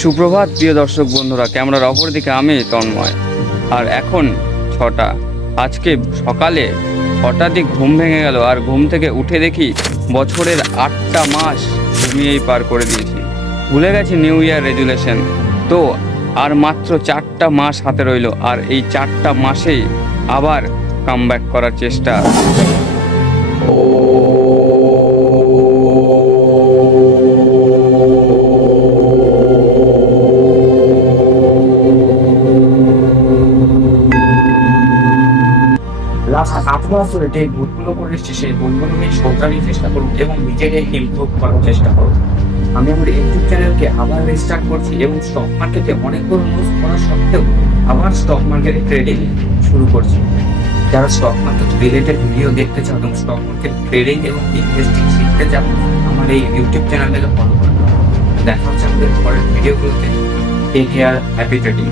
সুপ্রভাত প্রিয় দর্শক বন্ধুরা, ক্যামেরার অপরদিকে আমি তন্ময়। আর এখন 6টা। আজকে সকালে হঠাৎই ঘুম ভেঙে গেল, আর ঘুম থেকে উঠে দেখি বছরের 8টা মাস ঘুমিয়েই পার করে দিয়েছি। ভুলে গেছি নিউ ইয়ার রেজুলেশন। তো আর মাত্র 4টা মাস হাতে রইল, আর এই 4টা মাসেই আবার কামব্যাক করার চেষ্টা। লাস্ট 8 মাস ধরে যে ভুলগুলো করে এসেছি সেই ভুলগুলোকে শোধরানোর চেষ্টা করুন এবং নিজেকে ইমপ্রুভ করার চেষ্টা করুন। আমি আমার ইউটিউব চ্যানেলকে আবার রিস্টার্ট করছি এবং স্টক মার্কেটে অনেকগুলো নিউজ করা সত্ত্বেও আবার স্টক মার্কেটে ট্রেডিং শুরু করছি। যারা স্টক মার্কেট রিলেটেড ভিডিও দেখতে চাও এবং স্টক মার্কেট ট্রেডিং এবং ইনভেস্টিং শিখতে চাও, আমার এই ইউটিউব চ্যানেলটাকে ফলো করুন। দেখা হচ্ছে আমাদের পরের ভিডিওগুলোতে। Take care, happy trading.